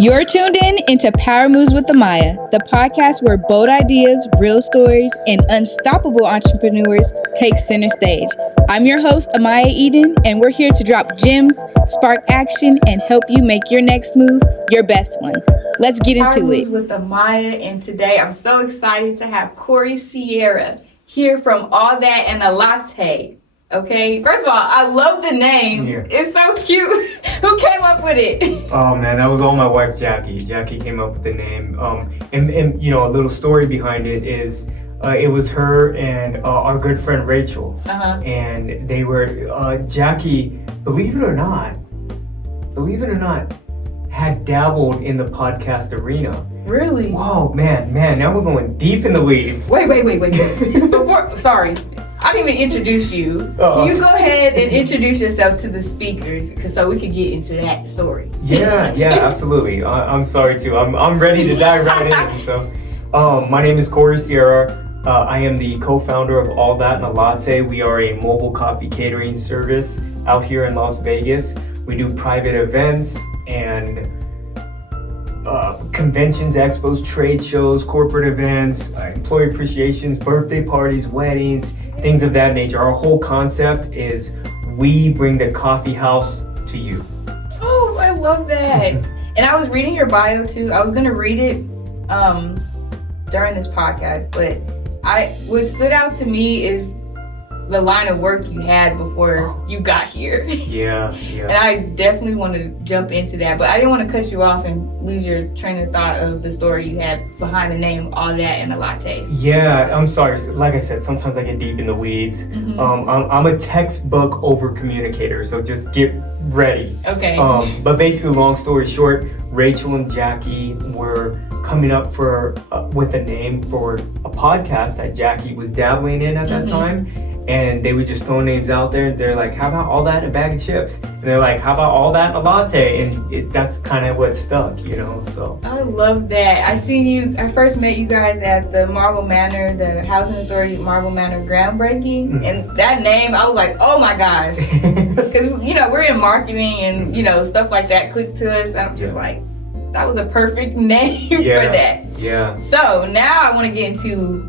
You're tuned in into Power Moves with Amaya, the podcast where bold ideas, real stories, and unstoppable entrepreneurs take center stage. I'm your host, Amaya Eden, and we're here to drop gems, spark action, and help you make your next move your best one. Let's get into Power it. Moves with Amaya, and today I'm so excited to have Corey Sierra here from All That A Latte. Okay, first of all, I love the name. Yeah. It's so cute. Who came up with it? Oh man, that was all my wife Jackie. Jackie came up with the name. And you know, a little story behind it is it was her and our good friend Rachel. And they were Jackie, believe it or not, had dabbled in the podcast arena. Really? Whoa, man, now we're going deep in the weeds. Wait. Sorry. I didn't even introduce you. Can you go ahead and introduce yourself to the speakers so we can get into that story? Yeah, absolutely. I'm sorry too. I'm ready to dive right in. So, my name is Corey Sierra. I am the co-founder of All That A Latte. We are a mobile coffee catering service out here in Las Vegas. We do private events and conventions, expos, trade shows, corporate events, employee appreciations, birthday parties, weddings, things of that nature. Our whole concept is we bring the coffee house to you. Oh, I love that. And I was reading your bio too. I was going to read it during this podcast, but what stood out to me is the line of work you had before you got here. Yeah. And I definitely want to jump into that, but I didn't want to cut you off and lose your train of thought of the story you had behind the name All That A Latte. Yeah, I'm sorry. Like I said, sometimes I get deep in the weeds. Mm-hmm. I'm a textbook over communicator, so just get ready. Okay. But basically, long story short, Rachel and Jackie were coming up with a name for a podcast that Jackie was dabbling in at that time. And they would just throw names out there. They're like, how about all that in a bag of chips? And they're like, how about all that in a latte? And that's kind of what stuck, you know, so. I love that. I first met you guys at the Marble Manor, the Housing Authority Marble Manor groundbreaking. Mm-hmm. And that name, I was like, oh my gosh. Because, you know, we're in marketing and, you know, stuff like that clicked to us. I'm just like, that was a perfect name for that. Yeah. So now I want to get into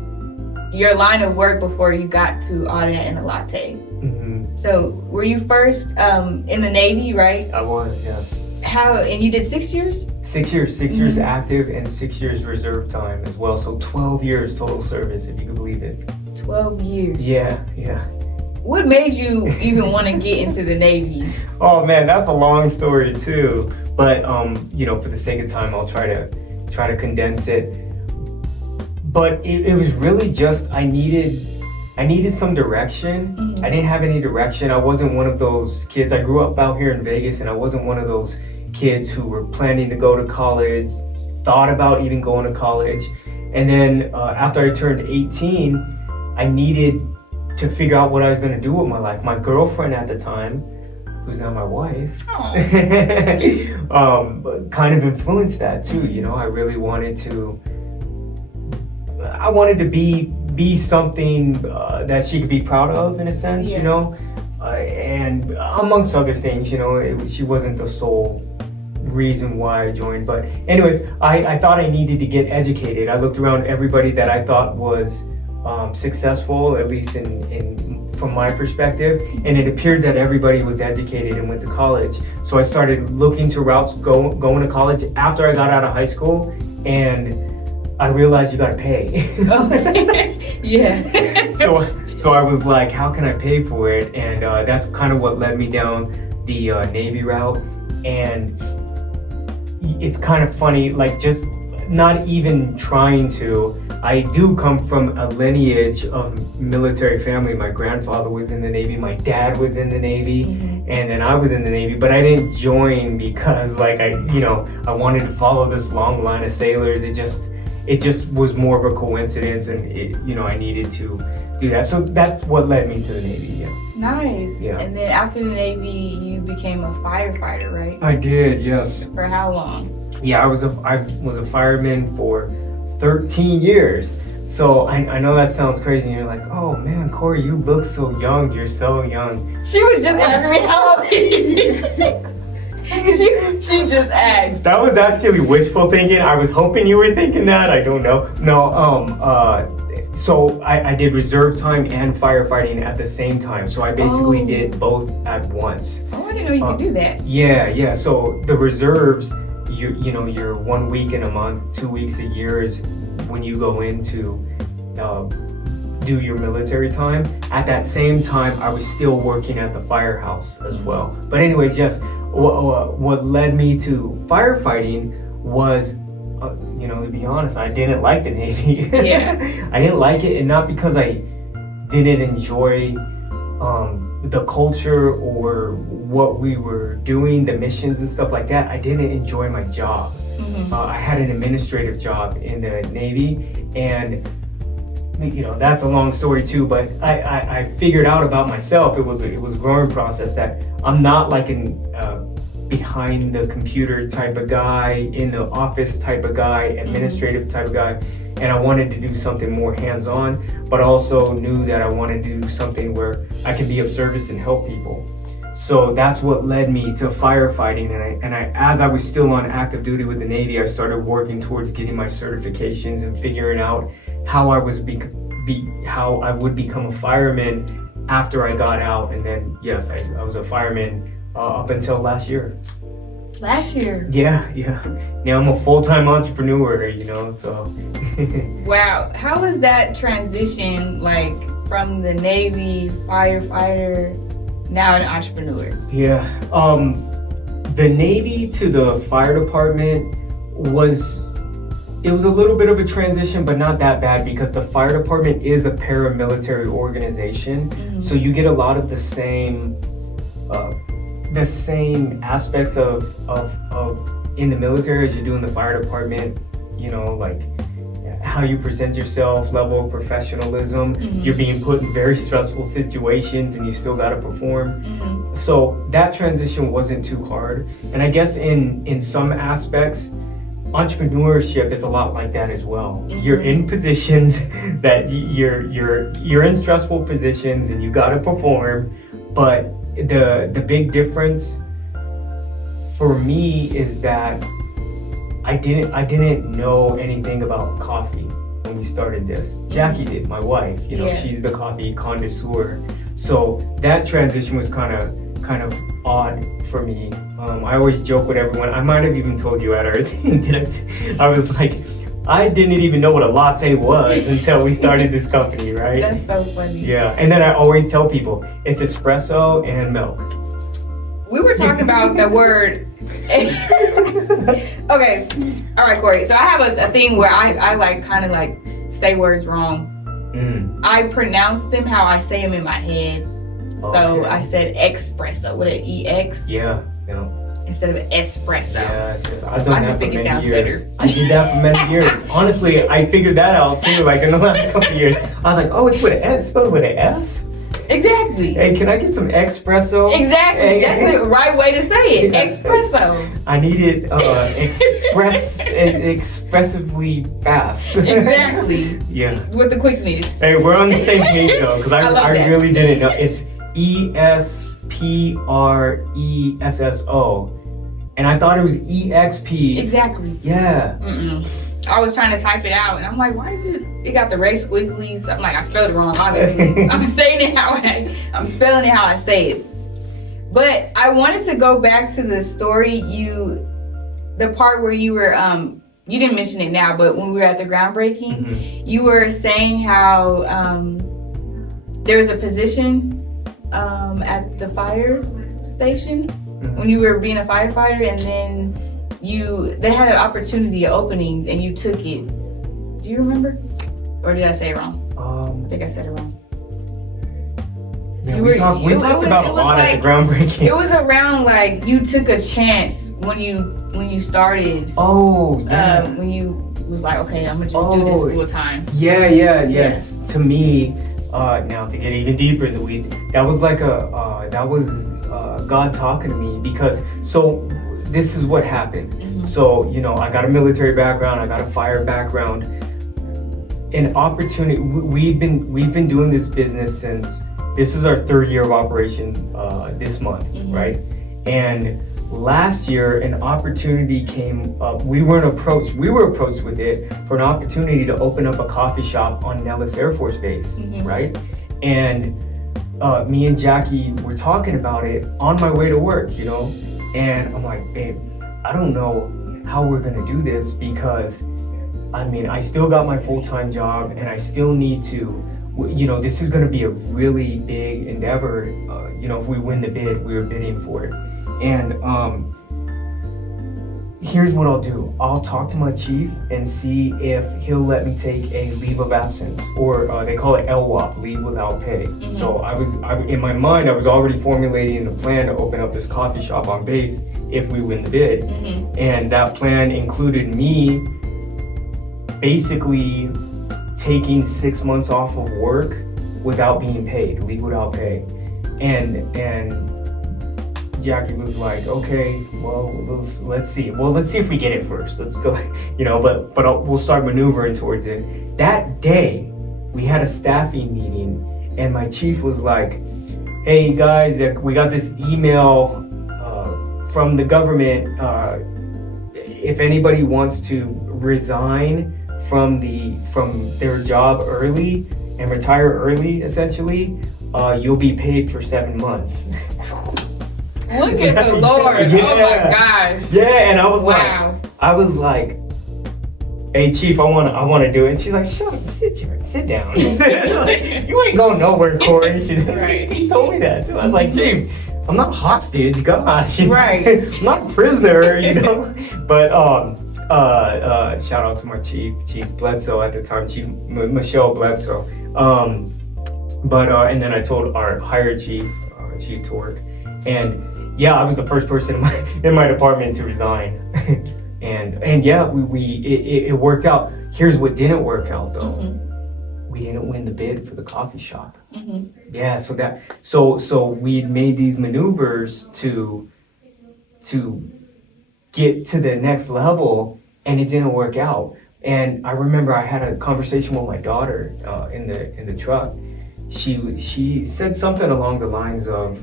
your line of work before you got to All That A Latte. Mm-hmm. So were you first in the Navy, right? I was, yes. And you did 6 years? 6 years, 6 years active and 6 years reserve time as well. So 12 years total service, if you can believe it. 12 years. Yeah. What made you even want to get into the Navy? Oh man, that's a long story too. But you know, for the sake of time, I'll try to condense it. But it was really just I needed some direction. Mm-hmm. I didn't have any direction. I wasn't one of those kids. I grew up out here in Vegas, and I wasn't one of those kids who were planning to go to college, thought about even going to college. And then after I turned 18, I needed to figure out what I was going to do with my life. My girlfriend at the time, who's now my wife, kind of influenced that too. You know, I really wanted to be something that she could be proud of in a sense, you know, and amongst other things, you know, she wasn't the sole reason why I joined. But anyways, I thought I needed to get educated. I looked around everybody that I thought was successful, at least from my perspective, and it appeared that everybody was educated and went to college. So I started looking to routes going to college after I got out of high school, and I realized you gotta pay. Yeah. So I was like, how can I pay for it? And that's kind of what led me down the Navy route. And it's kind of funny, like just not even trying to. I do come from a lineage of military family. My grandfather was in the Navy, my dad was in the Navy, and then I was in the Navy, but I didn't join because like I wanted to follow this long line of sailors. It just was more of a coincidence, and I needed to do that. So that's what led me to the Navy. Yeah. Nice. Yeah. And then after the Navy, you became a firefighter, right? I did, yes. For how long? Yeah, I was a fireman for 13 years. So I know that sounds crazy, and you're like, oh man, Corey, you look so young. You're so young. She was just asking me how old he is. she just asked. That was actually wishful thinking. I was hoping you were thinking that. I don't know. No, so I did reserve time and firefighting at the same time. So I basically did both at once. Oh, I didn't know you could do that. Yeah. So the reserves, you're 1 week in a month, 2 weeks a year is when you go into do your military time. At that same time, I was still working at the firehouse as well. But anyways, yes, what led me to firefighting was, to be honest, I didn't like the Navy. Yeah. I didn't like it, and not because I didn't enjoy the culture or what we were doing, the missions and stuff like that. I didn't enjoy my job. I had an administrative job in the Navy, and that's a long story too, but I figured out about myself, it was a growing process, that I'm not like an behind the computer type of guy, in the office type of guy, administrative type of guy, and I wanted to do something more hands-on, but also knew that I wanted to do something where I could be of service and help people. So that's what led me to firefighting, and I as I was still on active duty with the Navy, I started working towards getting my certifications and figuring out how I would become a fireman after I got out. And then yes, I was a fireman up until last year. Last year? Yeah. Now I'm a full-time entrepreneur, so. Wow, how was that transition, like from the Navy firefighter, now an entrepreneur? Yeah, the Navy to the fire department was a little bit of a transition, but not that bad, because the fire department is a paramilitary organization. So you get a lot of the same aspects of in the military as you do in the fire department, like how you present yourself, level of professionalism. You're being put in very stressful situations and you still got to perform. So that transition wasn't too hard. And I guess in some aspects, entrepreneurship is a lot like that as well. You're in positions that you're in stressful positions and you got to perform, but the big difference for me is that I didn't know anything about coffee when we started this. Jackie did, my wife. She's the coffee connoisseur. So that transition was kind of odd for me. I always joke with everyone. I might have even told you at our thing. I was like, I didn't even know what a latte was until we started this company, right? That's so funny. Yeah, and then I always tell people it's espresso and milk. We were talking about the word. Okay, all right, Corey. So I have a thing where I like kind of like say words wrong. I pronounce them how I say them in my head. So I said espresso with an EX. Yeah. Instead of espresso. Yes. I've I done that just for think it many sounds years. better. I did that for many years. Honestly, I figured that out too. Like in the last couple of years, I was like, oh, it's with an S, spelled with an S. Exactly. Hey, can I get some espresso? Exactly. Hey, that's the right way to say it. Espresso. I need it expressively fast. Exactly. Yeah. With the quickness. Hey, we're on the same page though, because I really didn't know. It's ESPRESSO. And I thought it was EXP. Exactly. Yeah. I was trying to type it out, and I'm like, why is it got the red squigglies? I'm like, I spelled it wrong, obviously. I'm saying it I'm spelling it how I say it. But I wanted to go back to the story, the part where you were, you didn't mention it now, but when we were at the groundbreaking, you were saying how there was a position at the fire station when you were being a firefighter, and then they had an opportunity, an opening, and you took it. Do you remember? Or did I say it wrong? I think I said it wrong. Yeah, we talked about a lot at the groundbreaking. It was around like you took a chance when you started. Oh, yeah. When you was like, okay, I'm gonna just do this full time. Yeah. To me, now to get even deeper in the weeds, that was like God talking to me, because this is what happened. So, I got a military background, I got a fire background. An opportunity, we've been doing this business since, this is our third year of operation this month, right? And last year an opportunity came up. We were approached with it for an opportunity to open up a coffee shop on Nellis Air Force Base, right? And me and Jackie were talking about it on my way to work, you know, and I'm like, babe, I don't know how we're gonna do this, because I mean, I still got my full-time job and I still need to, you know, this is gonna be a really big endeavor. You know, if we win the bid, we were bidding for it. And here's what I'll do. I'll talk to my chief and see if he'll let me take a leave of absence, or they call it LWAP, leave without pay. So in my mind, I was already formulating the plan to open up this coffee shop on base if we win the bid. And that plan included me basically taking 6 months off of work without being paid, leave without pay. And Jackie was like, okay, well, let's see. Well, let's see if we get it first. Let's go, you know, but we'll start maneuvering towards it. That day, we had a staffing meeting, and my chief was like, hey guys, we got this email from the government. If anybody wants to resign from their job early and retire early, essentially, you'll be paid for 7 months. Look at the Lord. Yeah. Oh my gosh. Yeah, and I was like, hey chief, I wanna do it. And she's like, shut up, sit down. Like, you ain't going nowhere, Corey. She told me that too. I was like, chief, I'm not hostage, gosh. Right. I'm not a prisoner, you know. But shout out to my chief Bledsoe at the time, Chief Michelle Bledsoe. And then I told our hired chief, Chief Torque, and yeah, I was the first person in my department to resign. and yeah, it worked out. Here's what didn't work out though. We didn't win the bid for the coffee shop. Yeah, so we'd made these maneuvers to get to the next level, and it didn't work out. And I remember I had a conversation with my daughter in the truck. She said something along the lines of,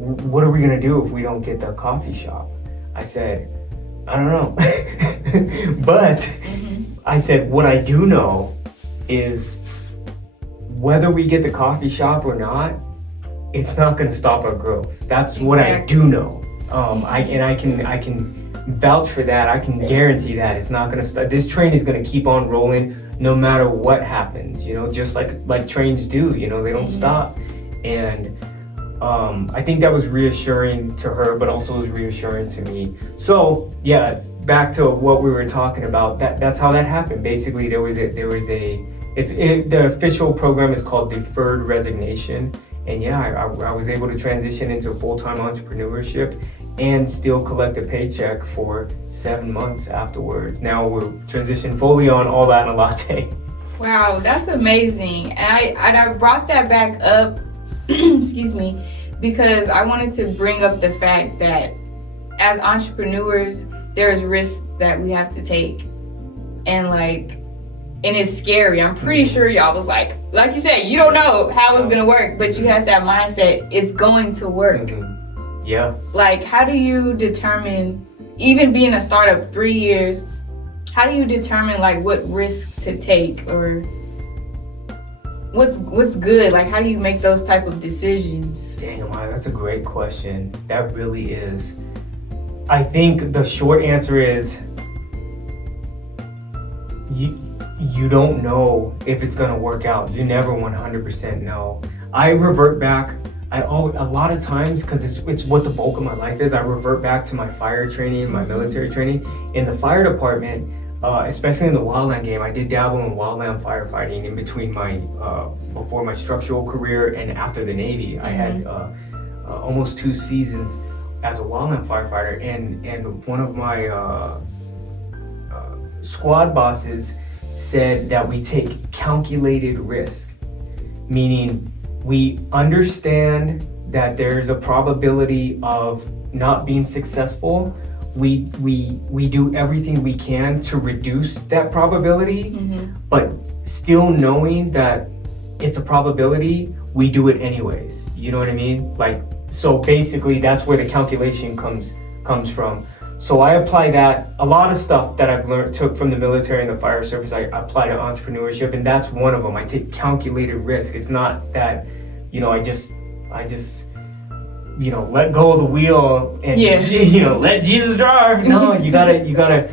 what are we gonna do if we don't get the coffee shop? I said, I don't know. But I said, what I do know is whether we get the coffee shop or not, it's not gonna stop our growth. That's what I do know. I can vouch for that. I can guarantee that it's not gonna stop. This train is gonna keep on rolling no matter what happens, you know, just like trains do, you know, they don't stop. And I think that was reassuring to her, but also was reassuring to me. So yeah, back to what we were talking about. That's how that happened. Basically, the official program is called deferred resignation, and yeah, I was able to transition into full-time entrepreneurship and still collect a paycheck for 7 months afterwards. Now we're transitioned fully on All That A Latte. Wow, that's amazing. And I brought that back up, excuse me, because I wanted to bring up the fact that as entrepreneurs, there's risks that we have to take. And it's scary. I'm pretty sure y'all was like you said, you don't know how it's gonna work, but you have that mindset, it's going to work. Yeah. Like, how do you determine, even being a startup 3 years, how do you determine like what risk to take, or what's good? Like, how do you make those type of decisions? Dang, Amaya, that's a great question. That really is. I think the short answer is you don't know if it's gonna work out. You never 100% know. I revert back. A lot of times, because it's what the bulk of my life is, I revert back to my fire training, my military training. In the fire department, especially in the wildland game, I did dabble in wildland firefighting in between before my structural career and after the Navy. I had almost 2 seasons as a wildland firefighter, and one of my squad bosses said that we take calculated risk, meaning we understand that there's a probability of not being successful. We do everything we can to reduce that probability, but still knowing that it's a probability, we do it anyways. You know what I mean? Like, so basically that's where the calculation comes from. So I apply that, a lot of stuff that I've took from the military and the fire service, I apply to entrepreneurship, and that's one of them. I take calculated risk. It's not that, I just let go of the wheel and let Jesus drive. No, you gotta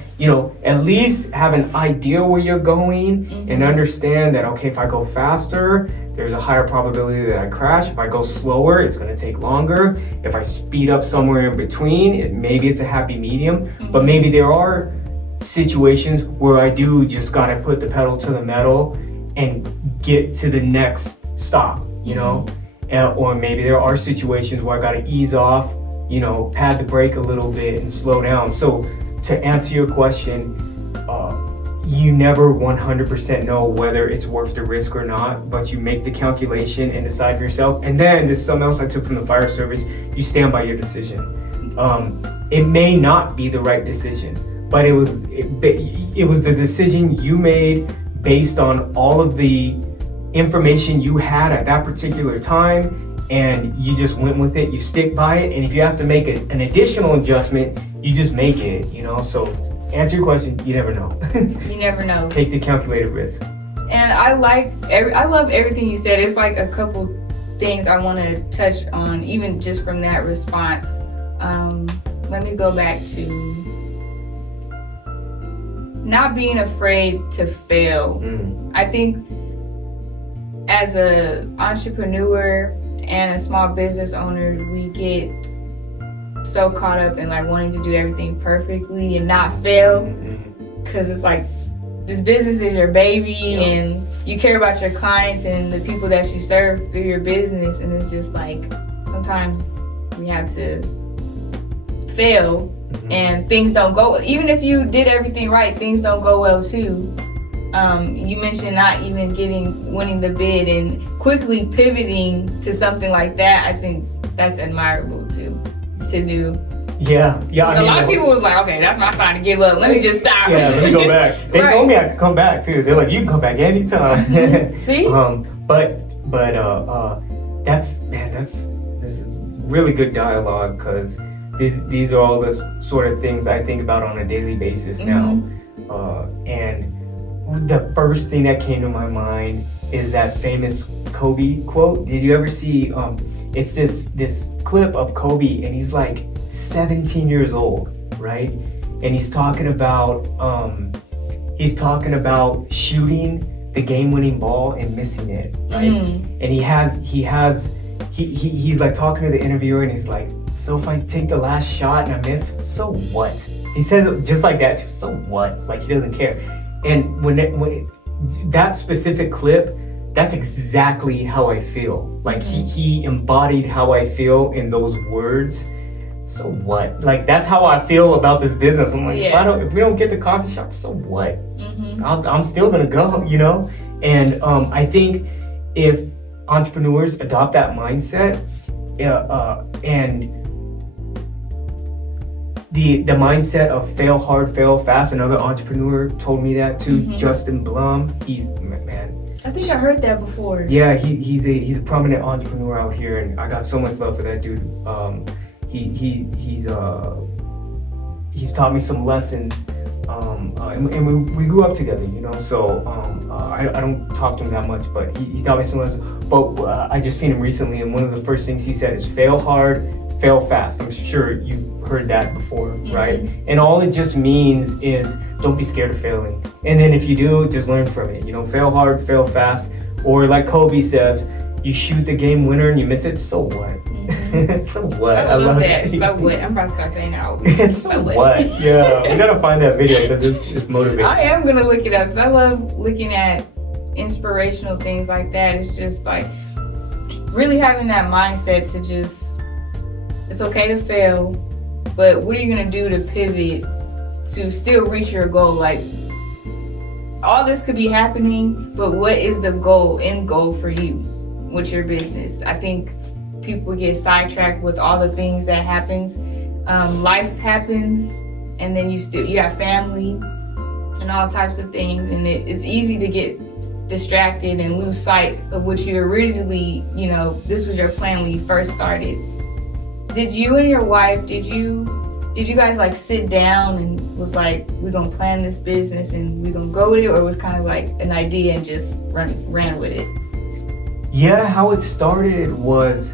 at least have an idea where you're going and understand that, okay, if I go faster, there's a higher probability that I crash. If I go slower, it's gonna take longer. If I speed up somewhere in between, maybe it's a happy medium, but maybe there are situations where I do just gotta put the pedal to the metal and get to the next stop, or maybe there are situations where I gotta ease off, pad the brake a little bit and slow down. So to answer your question, you never 100% know whether it's worth the risk or not, but you make the calculation and decide for yourself. And then there's something else I took from the fire service, you stand by your decision. It may not be the right decision, but it was the decision you made based on all of the information you had at that particular time, and you just went with it, you stick by it, and if you have to make an additional adjustment, you just make it, so answer your question, you never know. You never know. Take the calculated risk. And I love everything you said. It's like a couple things I want to touch on, even just from that response. Let me go back to not being afraid to fail. I think as an entrepreneur and a small business owner, we get so caught up in like wanting to do everything perfectly and not fail, because it's like this business is your baby and you care about your clients and the people that you serve through your business, and it's just like sometimes we have to fail and things don't go, even if you did everything right, things don't go well too. You mentioned not even winning the bid and quickly pivoting to something like that. I think that's admirable too, to do. Yeah. A lot of people was like, okay, that's my sign to give up. Let me just stop. Yeah, let me go back. They told me I could come back too. They're like, you can come back anytime. See? But that's really good dialogue, because these are all the sort of things I think about on a daily basis now. And the first thing that came to my mind is that famous Kobe quote. Did you ever see, it's this clip of Kobe, and he's like 17 years old, right? And he's talking about shooting the game-winning ball and missing it, right? And he's like talking to the interviewer, and he's like, so if I take the last shot and I miss, so what? He says it just like that, so what? Like, he doesn't care. And when that specific clip, that's exactly how I feel. Like he embodied how I feel in those words. So what? Like, that's how I feel about this business. I'm like, if we don't get the coffee shop, so what? I'm still gonna go, And I think if entrepreneurs adopt that mindset, and the mindset of fail hard, fail fast. Another entrepreneur told me that too. Justin Blum. He's, man. I think I heard that before. Yeah, he's a prominent entrepreneur out here, and I got so much love for that dude. He's taught me some lessons, and we grew up together, So I don't talk to him that much, but he taught me some lessons. But I just seen him recently, and one of the first things he said is fail hard, fail fast. I'm sure you've heard that before, right? And all it just means is don't be scared of failing. And then if you do, just learn from it. Fail hard, fail fast. Or like Kobe says, you shoot the game winner and you miss it, so what? So what? I love that. So what? I'm about to start saying that. So what? Yeah, we gotta find that video because it's motivating. I am gonna look it up because I love looking at inspirational things like that. It's just like really having that mindset to just, it's okay to fail, but what are you gonna do to pivot to still reach your goal? Like, all this could be happening, but what is the end goal for you with your business? I think people get sidetracked with all the things that happens. Life happens, and then you have family and all types of things, and it's easy to get distracted and lose sight of what you originally, this was your plan when you first started. Did you and your wife, did you guys like sit down and was like, we're gonna plan this business and we're gonna go with it, or it was kind of like an idea and just ran with it? Yeah, how it started was,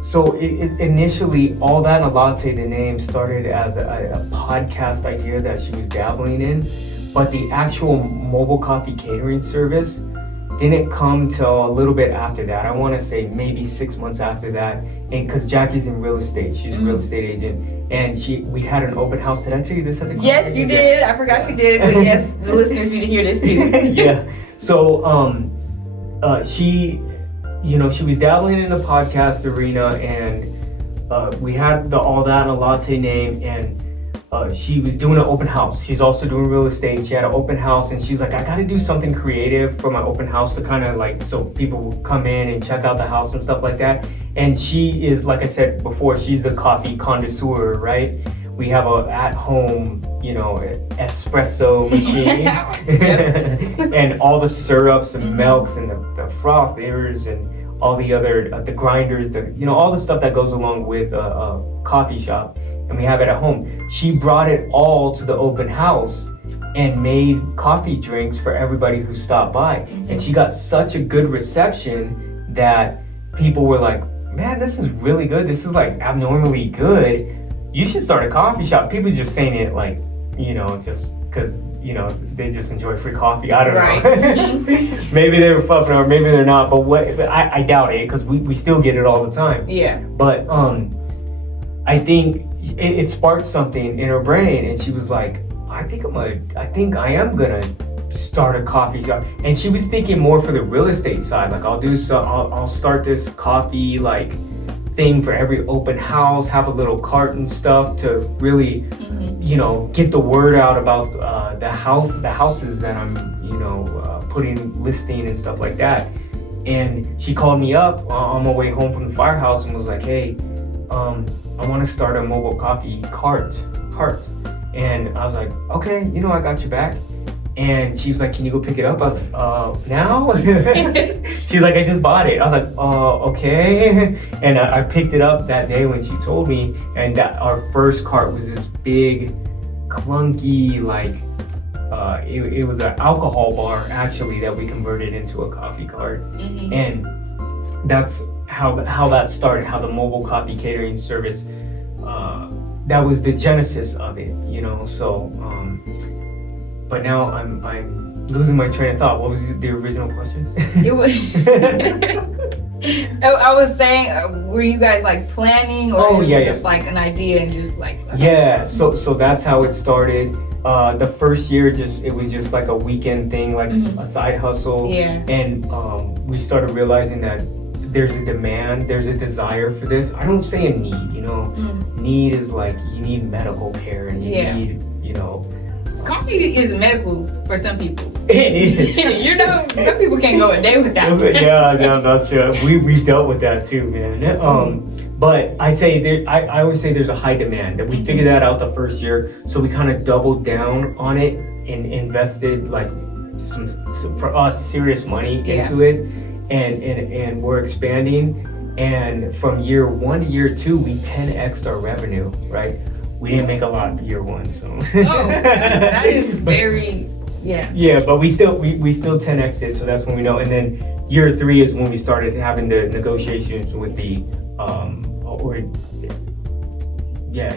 so it initially, All That A Latte, the name, started as a podcast idea that she was dabbling in, but the actual mobile coffee catering service didn't come till a little bit after that. I want to say maybe 6 months after that, and because Jackie's in real estate, she's a real estate agent, and we had an open house. Did I tell you this at the conference? Yes, you did. I forgot you did, but yes, the listeners need to hear this too. Yeah. So she was dabbling in the podcast arena, and we had the All That A Latte name, and she was doing an open house. She's also doing real estate, and she had an open house, and she's like, I gotta do something creative for my open house to kind of like, so people will come in and check out the house and stuff like that. And she is, like I said before, she's the coffee connoisseur, right? We have a at-home, espresso machine, and all the syrups and milks and the frothers and all the other, the grinders, all the stuff that goes along with a coffee shop. And we have it at home. She brought it all to the open house and made coffee drinks for everybody who stopped by. And she got such a good reception that people were like, man, this is really good. This is like abnormally good. You should start a coffee shop. People just saying it like, just because, they just enjoy free coffee. I don't know. Maybe they were fluffing or maybe they're not, but I doubt it, because we still get it all the time. Yeah. But I think it sparked something in her brain, and she was like, I think I am gonna start a coffee shop. And she was thinking more for the real estate side, like I'll start this coffee like thing for every open house, have a little cart and stuff to really get the word out about the houses that I'm putting listing and stuff like that. And she called me up on my way home from the firehouse and was like, hey, I want to start a mobile coffee cart. And I was like, okay, I got your back. And she was like, can you go pick it up? I was like, now? She's like, I just bought it. I was like, okay. And I picked it up that day when she told me, and that our first cart was this big, clunky, like, it was an alcohol bar, actually, that we converted into a coffee cart. And that's how that started, how the mobile coffee catering service, that was the genesis of it, so, but now I'm losing my train of thought. What was the original question? It was, I was saying, were you guys like planning, or it was just like an idea and just like, okay. Yeah, so that's how it started. The first year, it was just like a weekend thing, like a side hustle. Yeah. And we started realizing that there's a demand, there's a desire for this. I don't say a need, Need is like, you need medical care and you need, Coffee is medical for some people. It is. Some people can't go a day without it. Yeah, that's true. We've dealt with that too, man. But I always say there's a high demand. That we figured that out the first year, so we kind of doubled down on it and invested like some for us serious money into it, and we're expanding. And from year 1 to year 2, we 10x'd our revenue, right? We didn't make a lot year 1, so. That is very, Yeah, but we still 10x'd it, so that's when we know. And then year 3 is when we started having the negotiations with the,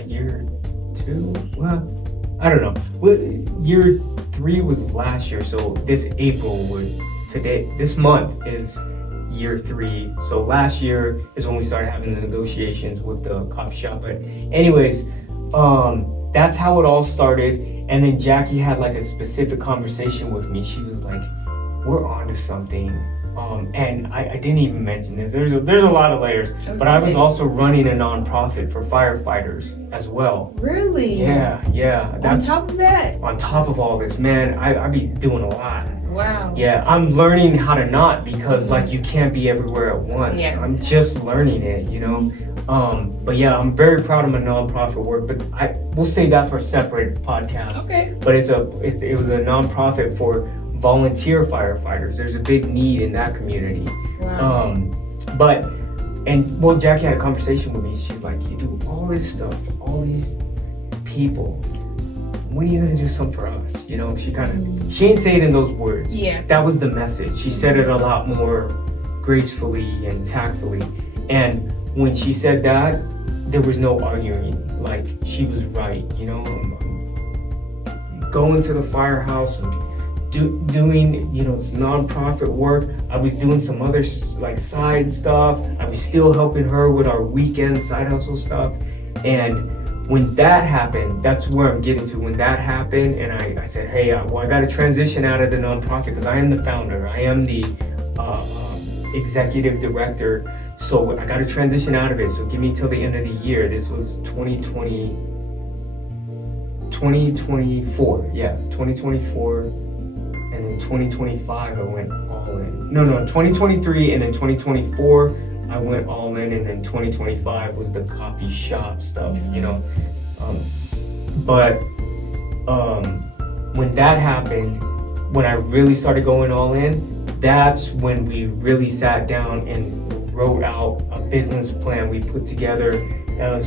year 2? Well, I don't know. Year 3 was last year, so this this month is year 3. So last year is when we started having the negotiations with the coffee shop. But anyways, that's how it all started. And then Jackie had like a specific conversation with me. She was like, we're onto something. And I didn't even mention this. There's a lot of layers. Okay. But I was also running a nonprofit for firefighters as well. Really? Yeah. On top of that? On top of all this, man, I be doing a lot. Wow. Yeah, I'm learning how to not, because like you can't be everywhere at once. Yeah. I'm just learning it, But yeah, I'm very proud of my nonprofit work, but we'll save that for a separate podcast. Okay. But it was a nonprofit for volunteer firefighters. There's a big need in that community. Wow. But And well, Jackie had a conversation with me. She's like, you do all this stuff, all these people. When are you gonna do something for us? You know, she didn't say it in those words. Yeah. That was the message. She said it a lot more gracefully and tactfully. And when she said that, there was no arguing. Like, she was right, you know. Going to the firehouse and doing, you know, this nonprofit work. I was doing some other like side stuff. I was still helping her with our weekend side hustle stuff. And when that happened, that's where I'm getting to. When that happened, and I said, hey, I got to transition out of the nonprofit because I am the founder. I am the executive director. So I got to transition out of it. So give me till the end of the year. This was 2024. Yeah, 2024. And in 2025, I went all in. No, 2023 and then 2024. I went all in, and then 2025 was the coffee shop stuff, you know. But when that happened, when I really started going all in, that's when we really sat down and wrote out a business plan. We put together a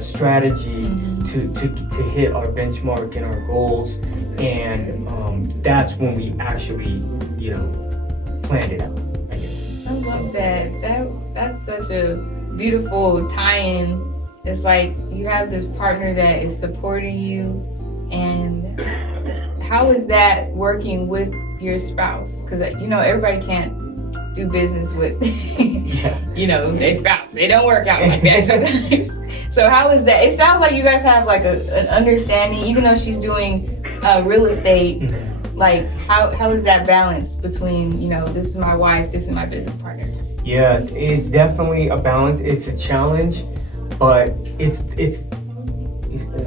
strategy to hit our benchmark and our goals, and that's when we actually, you know, planned it out. I love that. That's such a beautiful tie-in. It's like you have this partner that is supporting you, and how is that working with your spouse? Because, you know, everybody can't do business with, you know, their spouse. They don't work out like that sometimes. So how is that? It sounds like you guys have like an understanding, even though she's doing real estate. Like, how is that balance between, you know, this is my wife, this is my business partner? Yeah, it's definitely a balance. It's a challenge, but it's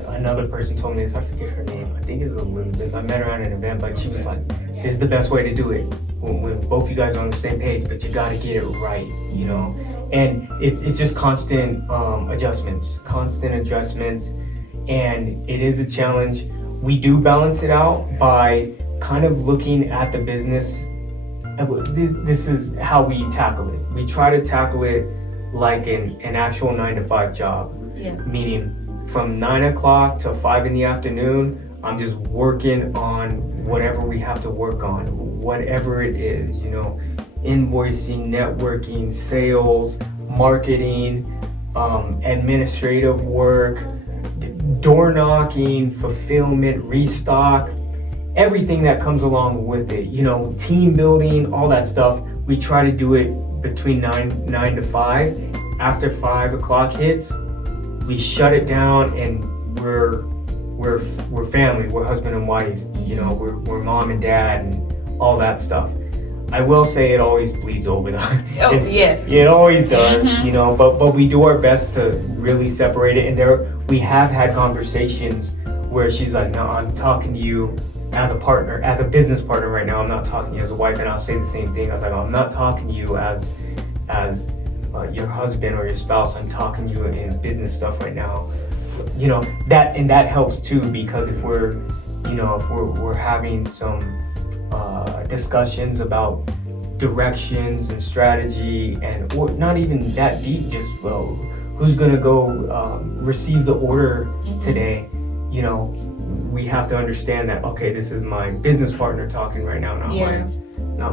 another person told me this, I forget her name. I think it's Elizabeth. I met her at an event, but she was like, this is the best way to do it. When both you guys are on the same page, but you gotta get it right, you know? And it's just constant adjustments, and it is a challenge. We do balance it out by kind of looking at the business. This is how we tackle it. We try to tackle it like an actual 9-to-5 job. Yeah. Meaning from 9 o'clock to 5 in the afternoon, I'm just working on whatever we have to work on, whatever it is, you know, invoicing, networking, sales, marketing, administrative work, door knocking, fulfillment, restock, everything that comes along with it, you know, team building, all that stuff. We try to do it between 9 to 5. After 5 o'clock hits, we shut it down, and we're family. We're husband and wife. You know, we're mom and dad and all that stuff. I will say it always bleeds over though. Oh, yes. It always does, you know, but we do our best to really separate it. And we have had conversations where she's like, no, I'm talking to you as a partner, as a business partner right now. I'm not talking to you as a wife. And I'll say the same thing. I was like, I'm not talking to you as your husband or your spouse. I'm talking to you in business stuff right now. You know, that helps too, because if we're having some discussions about directions and strategy, or not even that deep, just who's gonna go receive the order today, you know, we have to understand that, okay, this is my business partner talking right now, not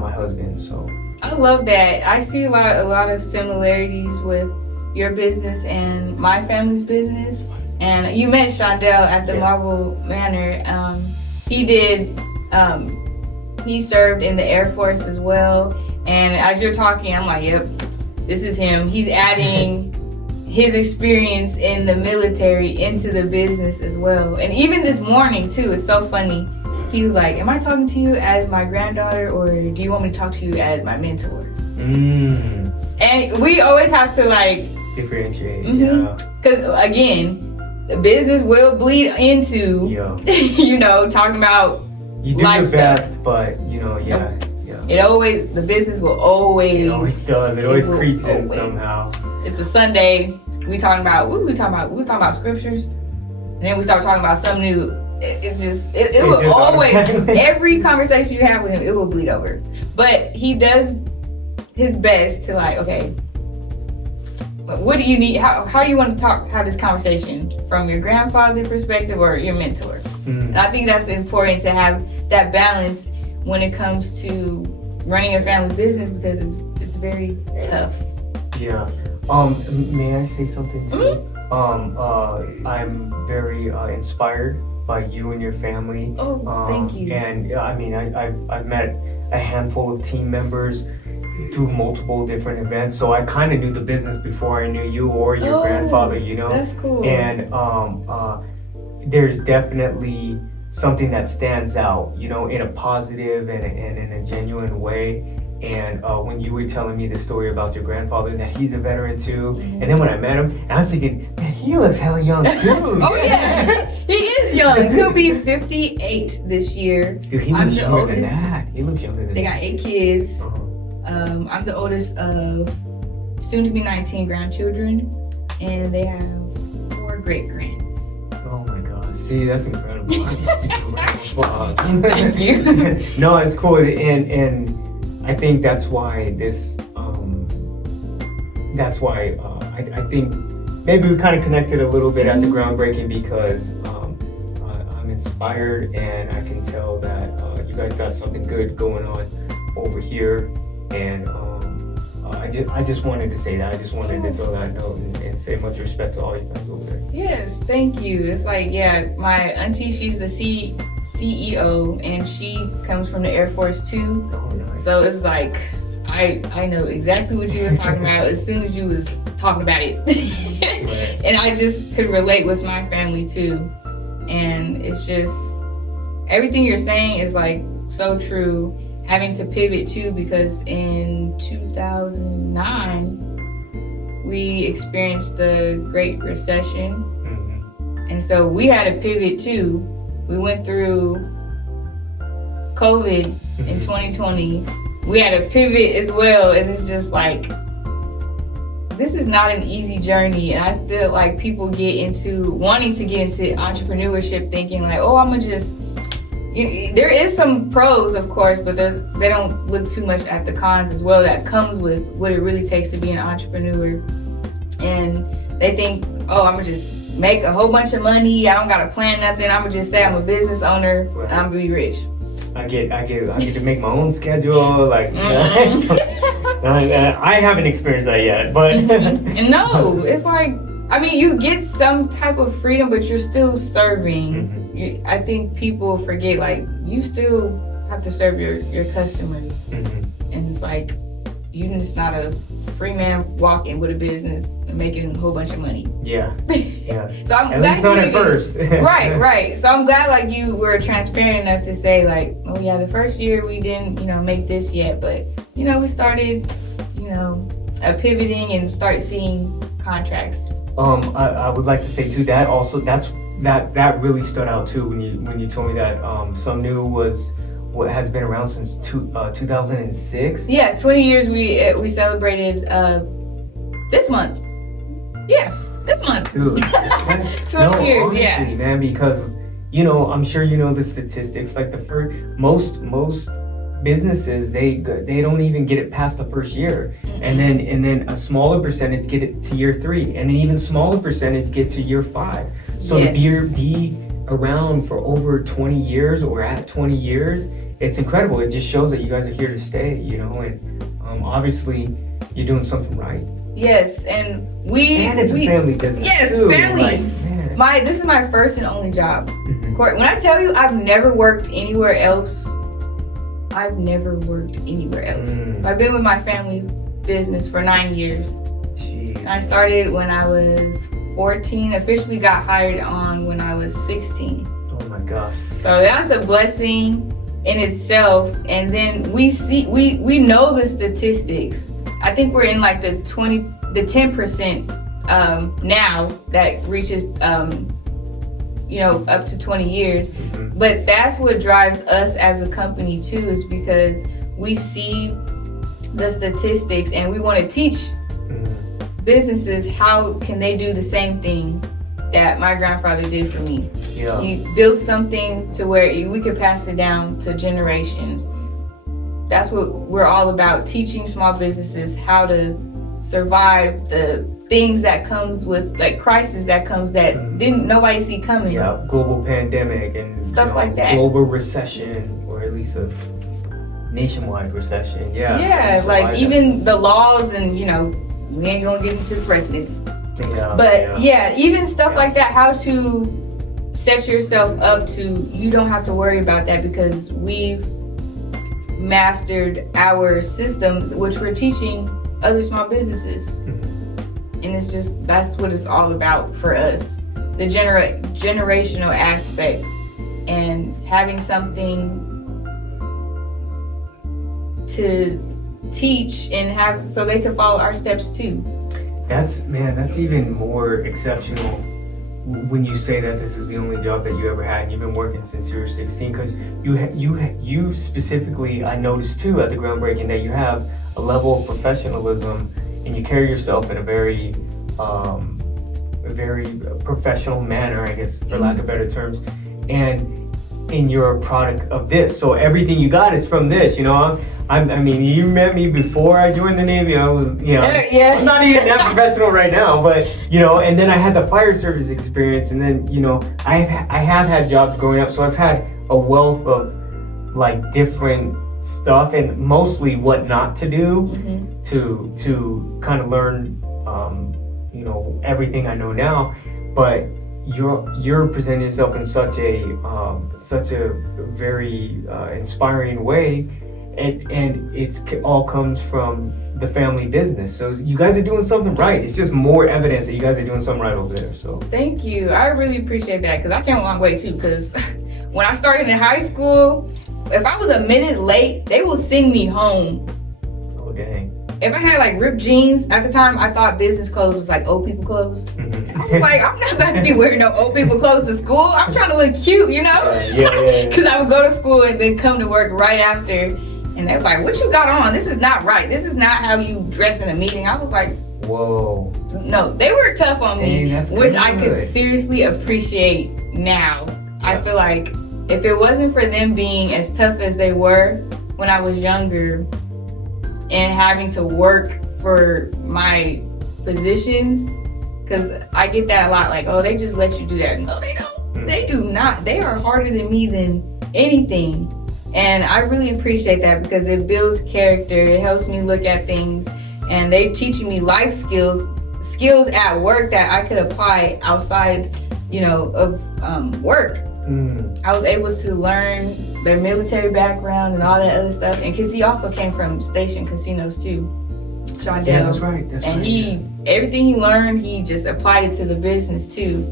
my husband. So I love that. I see a lot of similarities with your business and my family's business. And you met Shondell at the Marble Manor. He served in the Air Force as well. And as you're talking, I'm like, yep, this is him. He's adding his experience in the military into the business as well. And even this morning too, it's so funny. He was like, am I talking to you as my granddaughter, or do you want me to talk to you as my mentor? And we always have to like differentiate. Because again, the business will bleed into, you know, talking about you do life your best, stuff. but you know, the business will always. It always does. It always creeps in somehow. It's a Sunday. What were we talking about? We was talking about scriptures, and then we start talking about something new. It will just always, every conversation you have with him, it will bleed over. But he does his best to like, okay, what do you need? How do you want to have this conversation from your grandfather perspective or your mentor? And I think that's important to have that balance when it comes to running a family business, because it's very tough. Yeah. May I say something too? I'm very inspired by you and your family. Oh, thank you. And I mean, I've met a handful of team members through multiple different events, so I kind of knew the business before I knew you or your grandfather, you know. That's cool. And there's definitely something that stands out, you know, in a positive and in a genuine way. And when you were telling me the story about your grandfather, that he's a veteran too, and then when I met him, I was thinking, man, he looks hella young too. Oh yeah, he is young. He'll be 58 this year. Dude, he looks younger than that. He looks younger than that. They got 8 kids. I'm the oldest of soon to be 19 grandchildren, and they have 4 great grands. Oh my God! See, that's incredible. Thank you. No, it's cool, and I think that's why this. That's why I think maybe we kind of connected a little bit at the groundbreaking, because I'm inspired, and I can tell that you guys got something good going on over here. And I just wanted to say that. I just wanted to throw that note and say much respect to all you guys over there. Yes, thank you. It's like, yeah, my auntie, she's the CEO, and she comes from the Air Force too. Oh, nice. So it's like, I know exactly what you was talking about as soon as you was talking about it. Right. And I just could relate with my family too. And it's just, everything you're saying is like so true. Having to pivot too, because in 2009 we experienced the Great Recession, and so we had to pivot too. We went through COVID in 2020. We had to pivot as well, and it's just like, this is not an easy journey. And I feel like people wanting to get into entrepreneurship thinking like, oh, I'm gonna just, there is some pros, of course, but they don't look too much at the cons as well that comes with what it really takes to be an entrepreneur. And they think, oh, I'm gonna just make a whole bunch of money. I don't gotta plan nothing. I'm gonna just say I'm a business owner. Right. And I'm gonna be rich. I get to make my own schedule. Like, I haven't experienced that yet, but And no, it's like, I mean, you get some type of freedom, but you're still serving. I think people forget, like, you still have to serve your customers. And it's like, you're just not a free man walking with a business and making a whole bunch of money. Yeah. So I'm At glad least not at first. right. So I'm glad like you were transparent enough to say like, oh yeah, the first year we didn't, make this yet, but we started, pivoting and start seeing contracts. I would like to say too that also that really stood out too when you told me that Some was what has been around since 2006. Yeah, 20 years we celebrated this month. Yeah, this month. Dude, 20 years, honestly, yeah. man, because I'm sure you know the statistics. Like most businesses, they don't even get it past the first year, and then a smaller percentage get it to year 3, and an even smaller percentage get to year 5. So Yes. to be around for over 20 years or at 20 years, it's incredible. It just shows that you guys are here to stay, and obviously you're doing something right. Yes, and it's a family business. Yes, too. family. Like, man. This is my first and only job. When I tell you I've never worked anywhere else, So I've been with my family business for 9 years. Jeez. I started when I was 14, officially got hired on when I was 16. Oh my gosh. So that's a blessing in itself. And then we know the statistics. I think we're in like the 10% now that reaches up to 20 years. But that's what drives us as a company too, is because we see the statistics and we want to teach businesses how can they do the same thing that my grandfather did for me. Yeah. He built something to where we could pass it down to generations. That's what we're all about, teaching small businesses how to survive the things that comes with, like, crisis that comes that didn't nobody see coming. Yeah, global pandemic and stuff like that. Global recession, or at least a nationwide recession. Yeah. Yeah, like even the laws, and you know, we ain't gonna get into the presidents. Yeah. But even stuff like that, how to set yourself up to, you don't have to worry about that because we've mastered our system, which we're teaching other small businesses. And it's just, that's what it's all about for us. The generational aspect and having something to teach and have so they can follow our steps too. That's even more exceptional when you say that this is the only job that you ever had and you've been working since you were 16, because you specifically, I noticed too at the groundbreaking that you have a level of professionalism and you carry yourself in a very professional manner, I guess, for lack of better terms, and you're a product of this. So everything you got is from this, you know. I mean, you met me before I joined the Navy. I was, you know, I'm not even that professional right now, but you know. And then I had the fire service experience, and then you know, I have had jobs growing up, so I've had a wealth of like different stuff, and mostly what not to do to kind of learn, you know, everything I know now. But you're presenting yourself in such a very inspiring way. And it's all comes from the family business. So you guys are doing something right. It's just more evidence that you guys are doing something right over there. So thank you. I really appreciate that because I came a long way too. Because when I started in high school, if I was a minute late, they will send me home. Oh dang. If I had like ripped jeans at the time, I thought business clothes was like old people clothes. I was like, I'm not about to be wearing no old people clothes to school. I'm trying to look cute, you know? Yeah. Because I would go to school and then come to work right after. And they was like, what you got on? This is not right. This is not how you dress in a meeting. I was like, whoa. No, they were tough on me, which good. I could seriously appreciate now. Yeah. I feel like if it wasn't for them being as tough as they were when I was younger and having to work for my positions, because I get that a lot, like, oh, they just let you do that. No, they don't. They do not. They are harder than me than anything. And I really appreciate that because it builds character. It helps me look at things. And they're teaching me life skills at work that I could apply outside, you know, of work. I was able to learn their military background and all that other stuff. And because he also came from station casinos too, Shondell. Yeah, that's right. And everything he learned, he just applied it to the business too.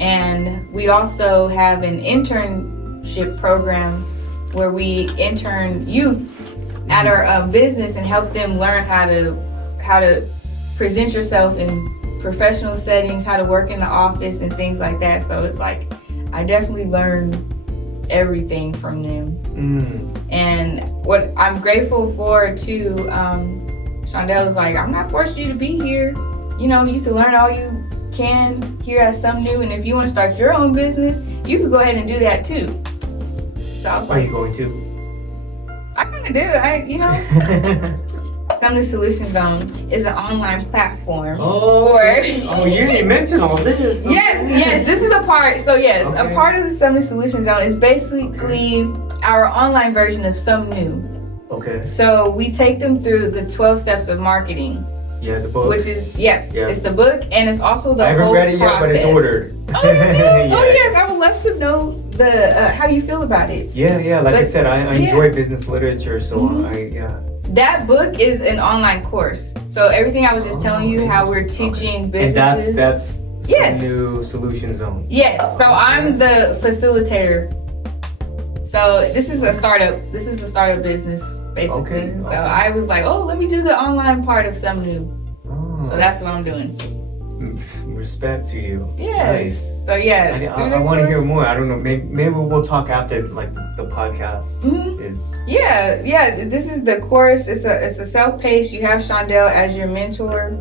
And we also have an internship program where we intern youth at our business and help them learn how to present yourself in professional settings, how to work in the office and things like that. So it's like I definitely learned everything from them. And what I'm grateful for too, Shondell was like, I'm not forcing you to be here. You know, you can learn all you can here at Some New, and if you want to start your own business, you could go ahead and do that too. So I was like, are you going to? I kind of do. Some New Solution Zone is an online platform. You mentioned all this. Yes, this is a part. So yes, a part of the Some New Solution Zone is basically our online version of Some New. Okay. So we take them through the 12 steps of marketing. Yeah, the book. Which is, it's the book, and it's also the whole process. I haven't read it yet, but it's ordered. Oh, you did? Oh, yes, I would love to know how you feel about it. Yeah, like I said, I enjoy business literature, so That book is an online course. So everything I was just telling you, how we're teaching businesses. And that's Some New Solution Zone. Yes, so I'm the facilitator. So this is a startup business, basically. Okay. So I was like, let me do the online part of Some New. So that's what I'm doing. Respect to you. Yes. Nice. So I want to hear more. I don't know. Maybe we'll talk after like the podcast. Yeah. This is the course. It's a self-paced. You have Shondell as your mentor.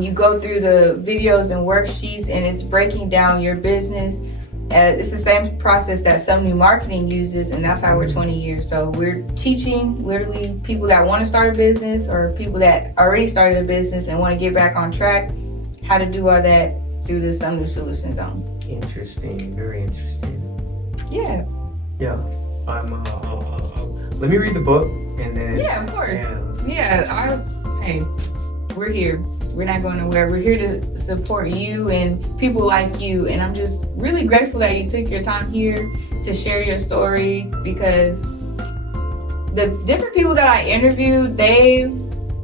You go through the videos and worksheets, and it's breaking down your business it's the same process that some new marketing uses, and that's how we're 20 years. So we're teaching literally people that want to start a business or people that already started a business and want to get back on track, how to do all that through the Some New Solutions Zone. Interesting, very interesting. Yeah. Yeah, let me read the book and then. Yeah, of course. Hey, we're here. We're not going nowhere. We're here to support you and people like you. And I'm just really grateful that you took your time here to share your story, because the different people that I interviewed, they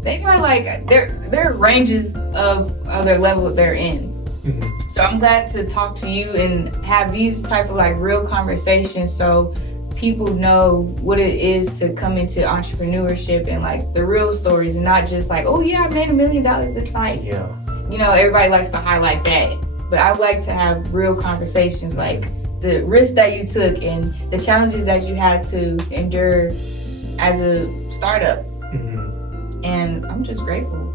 got like their ranges of their level they're in. Mm-hmm. So I'm glad to talk to you and have these type of like real conversations, so people know what it is to come into entrepreneurship and like the real stories, and not just like, oh yeah, I made $1 million this night. Yeah. You know, everybody likes to highlight that, but I would like to have real conversations, like the risks that you took and the challenges that you had to endure as a startup. Mm-hmm. And I'm just grateful.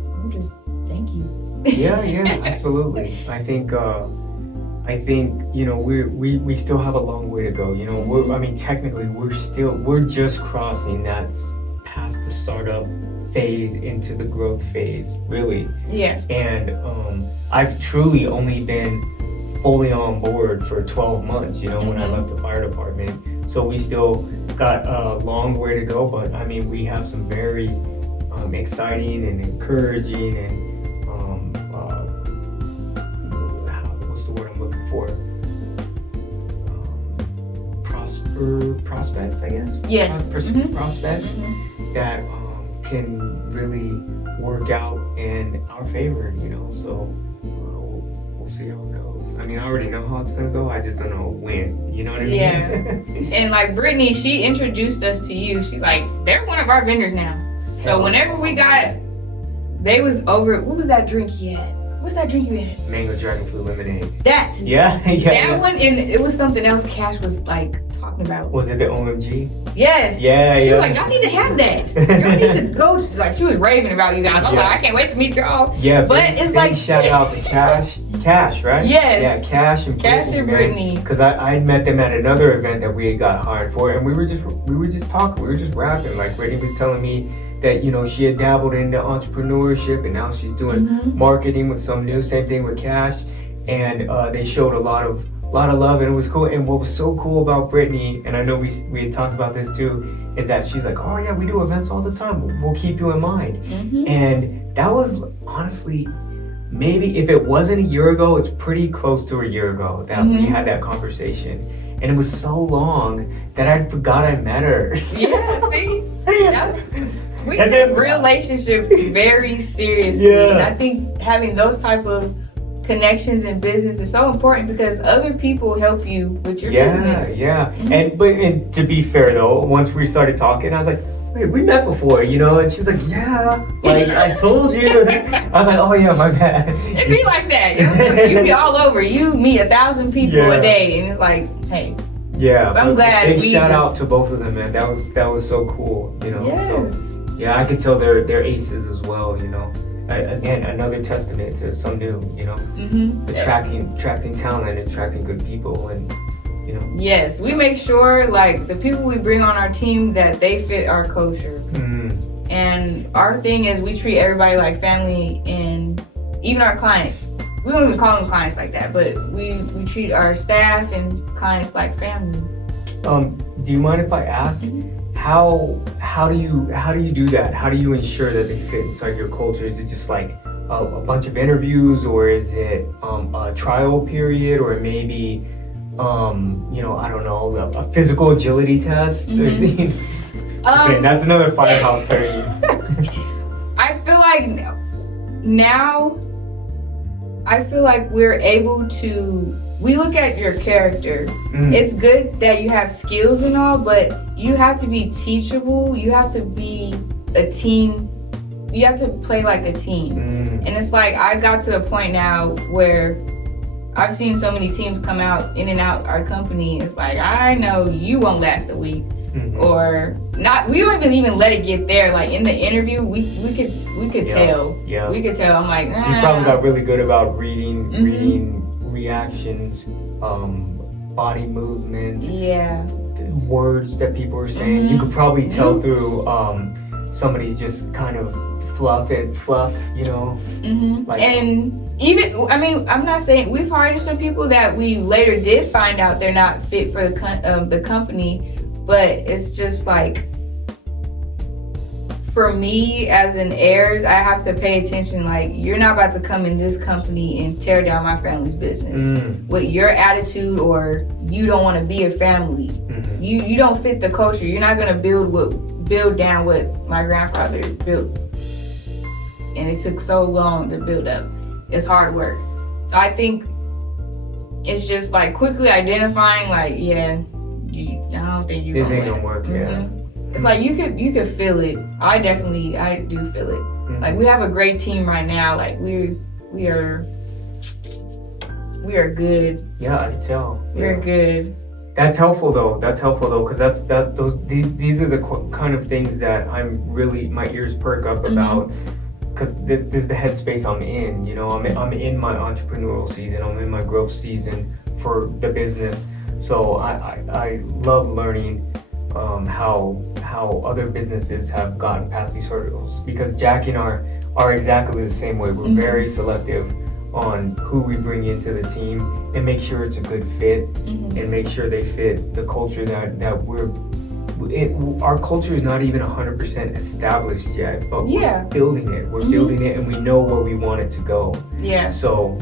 Thank you. Yeah, absolutely. I think you know we still have a long way to go. You know, technically we're just crossing that past the startup phase into the growth phase, really. Yeah. And I've truly only been fully on board for 12 months. You know, when I left the fire department, so we still got a long way to go. But I mean, we have some very exciting and encouraging and what's the word I'm looking for? Prospects, I guess. Yes. Prospects that can really work out in our favor, you know. So we'll see how it goes. I mean, I already know how it's gonna go. I just don't know when. You know what I mean? Yeah. And like Brittany, she introduced us to you. She's like, they're one of our vendors now. So whenever we got, they was over. What was that drink he had? What's that drink you had? Mango dragon fruit lemonade. That. Yeah. That one, and it was something else Cash was like talking about. Was it the OMG? Yes. Yeah. She was like, y'all need to have that. Y'all need to go. She's like, she was raving about you guys. I'm like, I can't wait to meet y'all. Yeah. But it's like, shout out to Cash, right? Yes. Yeah, Cash and Brittany. Because I met them at another event that we had got hired for, and we were just talking, we were just rapping. Like Brittany was telling me that, you know, she had dabbled into entrepreneurship and now she's doing marketing with Some New. Same thing with Cash, and they showed a lot of love, and it was cool. And what was so cool about Brittany, and I know we had talked about this too, is that she's like, oh yeah, we do events all the time. We'll keep you in mind. And that was honestly, maybe if it wasn't a year ago, it's pretty close to a year ago that we had that conversation. And it was so long that I forgot I met her. Yeah, see? We take relationships very seriously. And I think having those type of connections in business is so important, because other people help you with your business. And to be fair though, once we started talking, I was like, wait, we met before, you know? And she's like, yeah, like I told you. I was like, oh yeah, my bad. It be like that. You be all over. You meet 1,000 people a day, and it's like, hey. Yeah, but I'm glad. Big shout out to both of them, man. That was so cool, you know. Yes. So yeah, I could tell they're aces as well, you know. Again, another testament to Some New, you know. Attracting talent, attracting good people, and you know. Yes, we make sure like the people we bring on our team that they fit our culture. And our thing is we treat everybody like family, and even our clients. We don't even call them clients like that, but we treat our staff and clients like family. Do you mind if I ask, how do you do that? How do you ensure that they fit inside your culture? Is it just like a bunch of interviews, or is it a trial period, or maybe you know, I don't know, a physical agility test? That's another firehouse term. I feel like now, we're able to, we look at your character. It's good that you have skills and all, but you have to be teachable. You have to be a team. You have to play like a team. And it's like, I got to a point now where I've seen so many teams come out in and out our company. It's like, I know you won't last a week. Or not. We don't even let it get there. Like in the interview, we could tell. Yeah. We could tell. I'm like, nah. You probably got really good about reading reactions body movements, Yeah. words that people are saying. You could probably tell through somebody's just kind of fluff, you know. Like, and even, I mean, I'm not saying we've hired some people that we later did find out they're not fit for the company, but it's just like, for me as an heirs, I have to pay attention. Like, you're not about to come in this company and tear down my family's business with your attitude, or you don't want to be a family. You don't fit the culture. You're not gonna build down what my grandfather built, and it took so long to build up. It's hard work. So I think it's just like quickly identifying, like, I don't think this ain't gonna work. It's like you could feel it. I do feel it. Like, we have a great team right now. Like, we are good. Yeah, I can tell. We're good. That's helpful though, because these are the kind of things that I'm really, my ears perk up about, because this is the headspace I'm in. You know, I'm in my entrepreneurial season. I'm in my growth season for the business. So I love learning how other businesses have gotten past these hurdles, because Jackie and I are exactly the same way. We're very selective on who we bring into the team and make sure it's a good fit and make sure they fit the culture that we're our culture is not even 100% established yet, but we're building it. We're building it, and we know where we want it to go. Yeah. So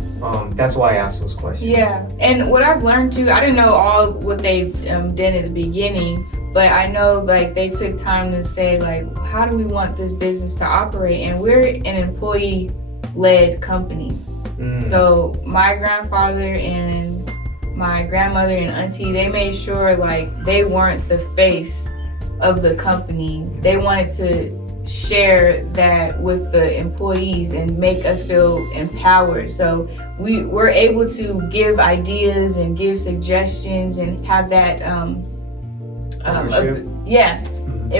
that's why I asked those questions. Yeah, and what I've learned too, I didn't know all what they've done at the beginning, but I know, like, they took time to say, like, how do we want this business to operate? And we're an employee-led company. So my grandfather and my grandmother and auntie, they made sure, like, they weren't the face of the company. They wanted to share that with the employees and make us feel empowered. So we were able to give ideas and give suggestions and have that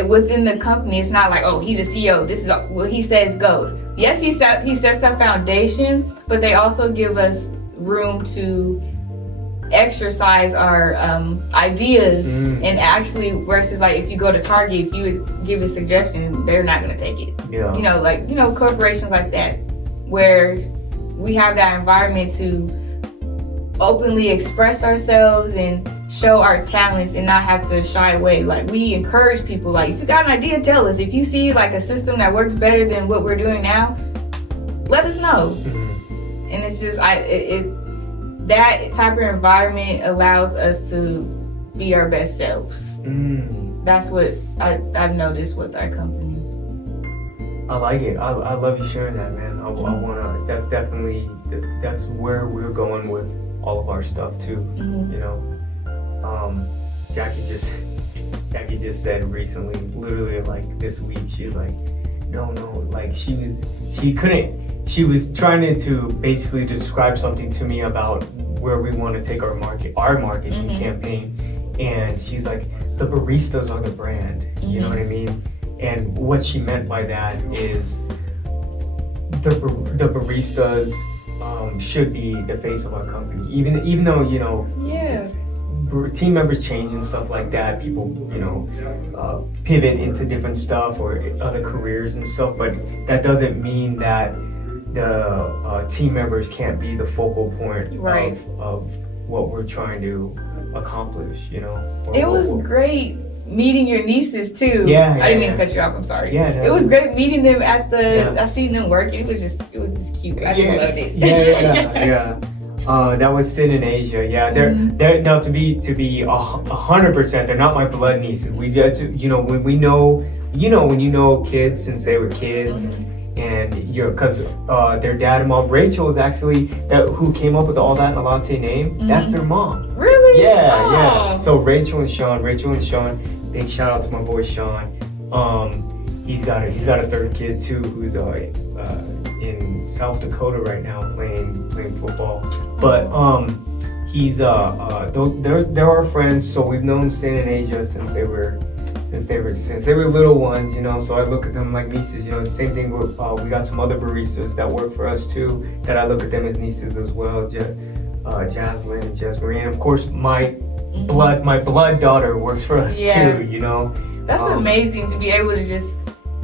within the company. It's not like, oh, he's a CEO, this is what he says goes. Yes, he sets that foundation, but they also give us room to exercise our ideas and actually, versus like if you go to Target, if you would give a suggestion, they're not going to take it. Yeah. You know, like, you know, corporations like that, where we have that environment to openly express ourselves and show our talents and not have to shy away. Like, we encourage people, like, if you got an idea, tell us. If you see like a system that works better than what we're doing now, let us know. And it's just that type of environment allows us to be our best selves. That's what I've noticed with our company. I like it. I love you sharing that, man. I wanna. That's definitely where we're going with all of our stuff too. You know, Jackie just said recently, literally like this week, she's like, no, like she was trying to basically describe something to me about where we want to take our marketing campaign, and she's like, the baristas are the brand. You know what I mean? And what she meant by that is the baristas should be the face of our company, even though, you know, team members change and stuff like that. People, you know, pivot into different stuff or other careers and stuff, but that doesn't mean that the team members can't be the focal point of what we're trying to accomplish, you know. It was great meeting your nieces too. I didn't mean to cut you off, I'm sorry. It was great meeting them at the I seen them working. It was just cute. I just loved it. That was Sin in Asia. They're now to be 100%. They're not my blood nieces. We got to, you know, when you know kids since they were kids, and because their dad and mom, Rachel is actually who came up with the All That A Latte name. That's their mom. Really? Yeah. So Rachel and Sean. Big shout out to my boy Sean. He's got a third kid too, who's in South Dakota right now playing football. But he's they're our friends. So we've known Sin in Asia since they were little ones, you know. So I look at them like nieces, you know. The same thing with we got some other baristas that work for us too, that I look at them as nieces as well. Jaslyn and Jess Marie, and of course my blood daughter works for us too. You know, that's amazing to be able to just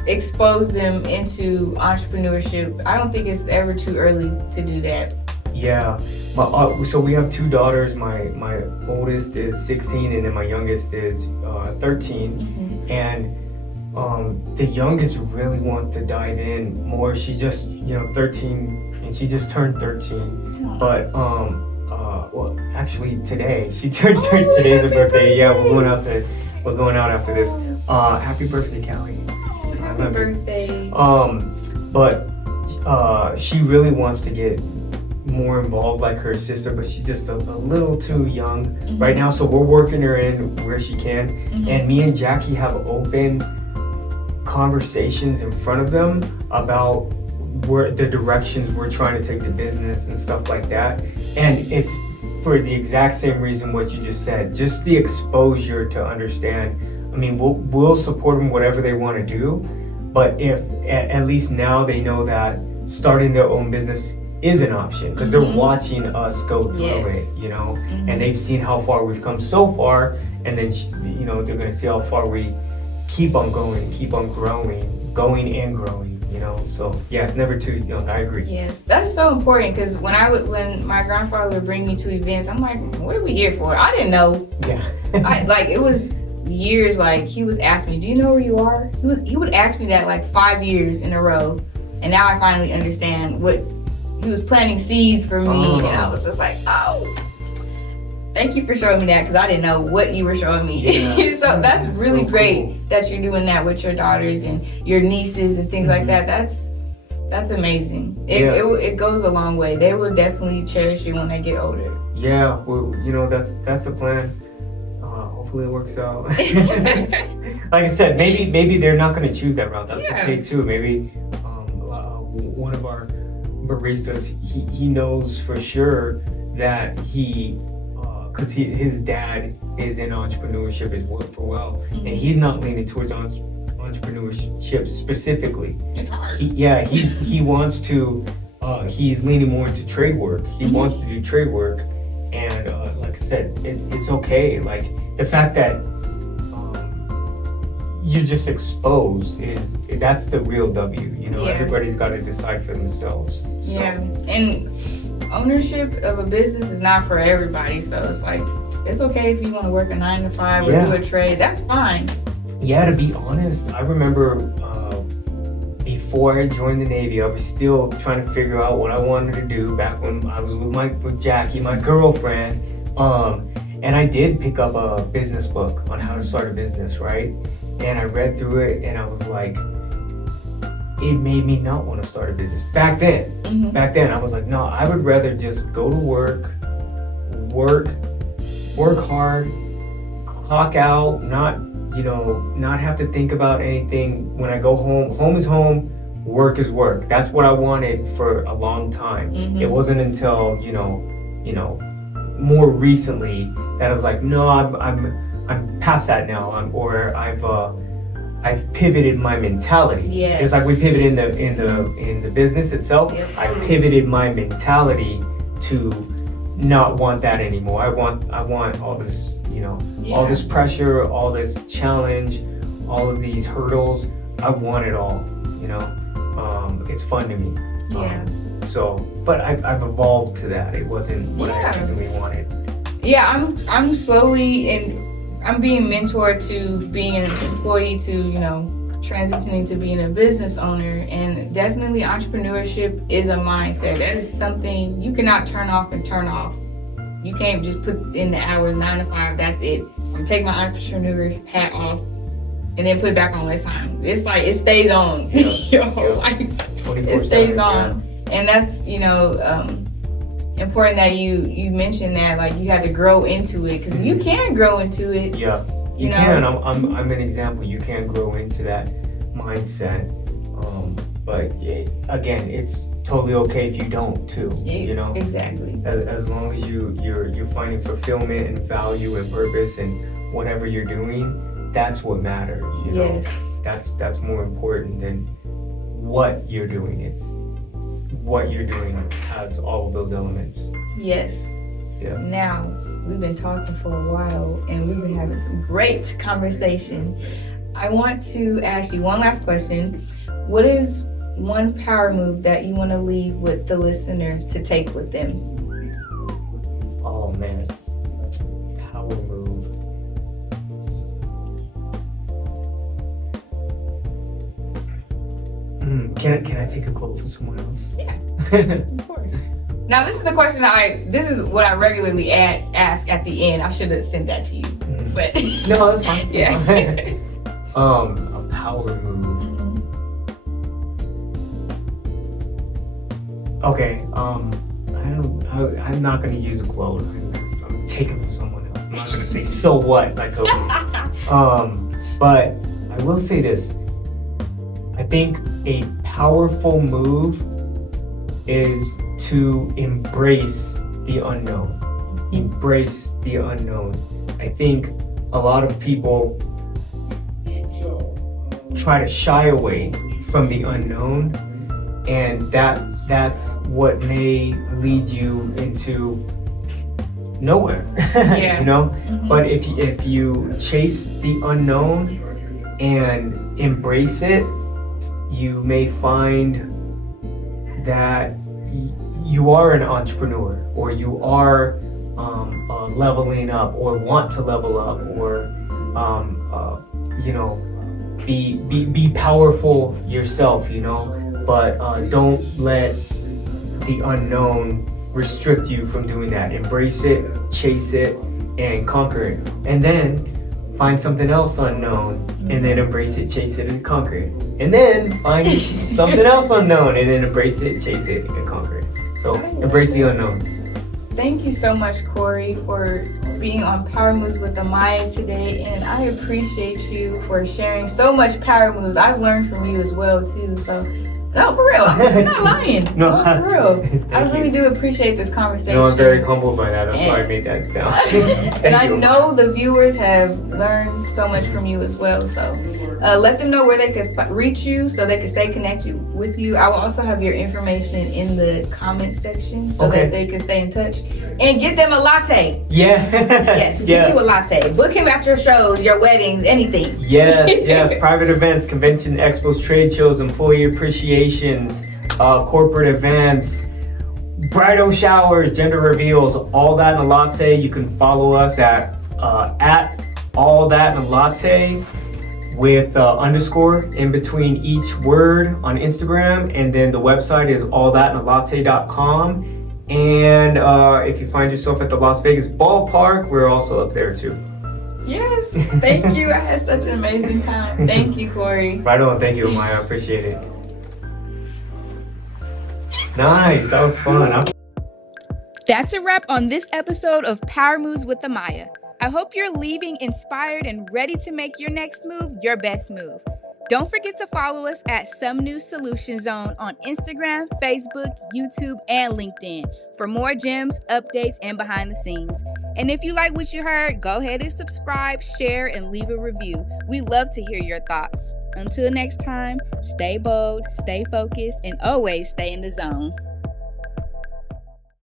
expose them into entrepreneurship. I don't think it's ever too early to do that. Yeah, so we have 2 daughters. My oldest is 16, and then my youngest is 13. And the youngest really wants to dive in more. She's just 13, and she just turned 13. But well, actually today she turned 13. Today's her birthday. Yeah, we're going out after this. Happy birthday, Callie. Happy birthday. But she really wants to get more involved like her sister, but she's just a little too young right now, so we're working her in where she can. And me and Jackie have open conversations in front of them about where the directions we're trying to take the business and stuff like that, and it's for the exact same reason what you just said, just the exposure to understand. I mean, we'll support them whatever they want to do, but if at least now they know that starting their own business is an option, because they're watching us go through it, and they've seen how far we've come so far, and then they're going to see how far we keep on going and growing, so yeah, it's never too young. I agree. Yes, that's so important, because when my grandfather would bring me to events, I'm like, what are we here for? I didn't know. Yeah. It was years, he was asking me, do you know where you are? He would ask me that 5 years in a row, and now I finally understand what he was planting seeds for me, and I was just like, oh, thank you for showing me that, because I didn't know what you were showing me. Yeah. So that's really so great cool that you're doing that with your daughters and your nieces and things like that. That's amazing. It goes a long way. They will definitely cherish you when they get older. Yeah, well, that's the plan. Hopefully it works out. Like I said, maybe they're not going to choose that route. That's okay too. Maybe one of our baristas, he knows for sure that because his dad is in entrepreneurship as well, and he's not leaning towards entrepreneurship specifically. It's hard. He wants to. He's leaning more into trade work. He wants to do trade work, and like I said, it's okay. Like the fact that you're just exposed that's the real W. Everybody's got to decide for themselves. So. Yeah, and ownership of a business is not for everybody, so it's okay if you want to work a 9 to 5 or do a trade. That's fine. Yeah, to be honest, I remember before I joined the Navy, I was still trying to figure out what I wanted to do back when I was with Jackie, my girlfriend, and I did pick up a business book on how to start a business, right? And I read through it, and I was like, it made me not want to start a business. Back then, I was like, no, I would rather just go to work hard, clock out, not have to think about anything. When I go home is home, work is work. That's what I wanted for a long time. It wasn't until, more recently that I was like, no, I'm past that now. I've pivoted my mentality. Yes. Just like we pivot in the business itself. Yep. I pivoted my mentality to not want that anymore. I want all this, all this pressure, all this challenge, all of these hurdles. I want it all. It's fun to me. Yeah. But I've evolved to that. It wasn't what I originally wanted. Yeah, I'm slowly I'm being mentored to being an employee to, transitioning to being a business owner, and definitely entrepreneurship is a mindset. That is something you cannot turn off and turn off. You can't just put in the hours 9 to 5, that's it. I'm gonna take my entrepreneur hat off and then put it back on when it's time. It's like it stays on your whole life. It stays on. And that's, important that you mentioned that, you had to grow into it, because you can grow into it. Yeah, you can. I'm an example. You can grow into that mindset. But again, it's totally okay if you don't too. Exactly. As long as you're finding fulfillment and value and purpose in whatever you're doing, that's what matters. Yes. That's more important than what you're doing. It's what you're doing has all of those elements. Yes. Yeah. Now, we've been talking for a while and we've been having some great conversation. I want to ask you one last question. What is one power move that you want to leave with the listeners to take with them? Oh man, power move. Can I take a quote from someone else? Yeah, of course. Now, this is the question this is what I regularly ask at the end. I should have sent that to you, but No, that's fine. yeah. A power move. Okay. I'm not gonna use a quote. I'm taking from someone else. I'm not gonna say so what like Kobe. But I will say this. I think a powerful move is to embrace the unknown. Embrace the unknown. I think a lot of people try to shy away from the unknown, and that's what may lead you into nowhere. Yeah. You know? But if you chase the unknown and embrace it, you may find that you are an entrepreneur, or you are leveling up, or want to level up, or be powerful yourself, but don't let the unknown restrict you from doing that. Embrace it, chase it, and conquer it, and then find something else unknown, and then embrace it, chase it, and conquer it, and then find something else unknown, and then embrace it, chase it, and conquer it. So embrace the unknown. Thank you so much, Corey, for being on Power Moves with Amaya today, and I appreciate you for sharing so much power moves. I've learned from you as well too. So, no, for real, I'm not lying. No, for real. I really do appreciate this conversation. I'm very humbled by that. That's why I made that sound. And I know the viewers have learned so much from you as well. So let them know where they could reach you so they can stay connected with you. I will also have your information in the comment section so that they can stay in touch. And get them a latte. Yeah. Yes, get you a latte. Book him at your shows, your weddings, anything. Yes. Private events, convention, expos, trade shows, employee appreciations, corporate events, bridal showers, gender reveals, all that in a latte. You can follow us at all that in a latte with underscore in between each word on Instagram, and then the website is allthatinalatte.com. And if you find yourself at the Las Vegas ballpark, we're also up there too. Yes, thank you. I had such an amazing time. Thank you, Corey. Right on. Thank you, Amaya. I appreciate it. Nice. That was fun. That's a wrap on this episode of Power Moves with Amaya. I hope you're leaving inspired and ready to make your next move your best move. Don't forget to follow us at Some New Solution Zone on Instagram, Facebook, YouTube, and LinkedIn for more gems, updates, and behind the scenes. And if you like what you heard, go ahead and subscribe, share, and leave a review. We love to hear your thoughts. Until next time, stay bold, stay focused, and always stay in the zone.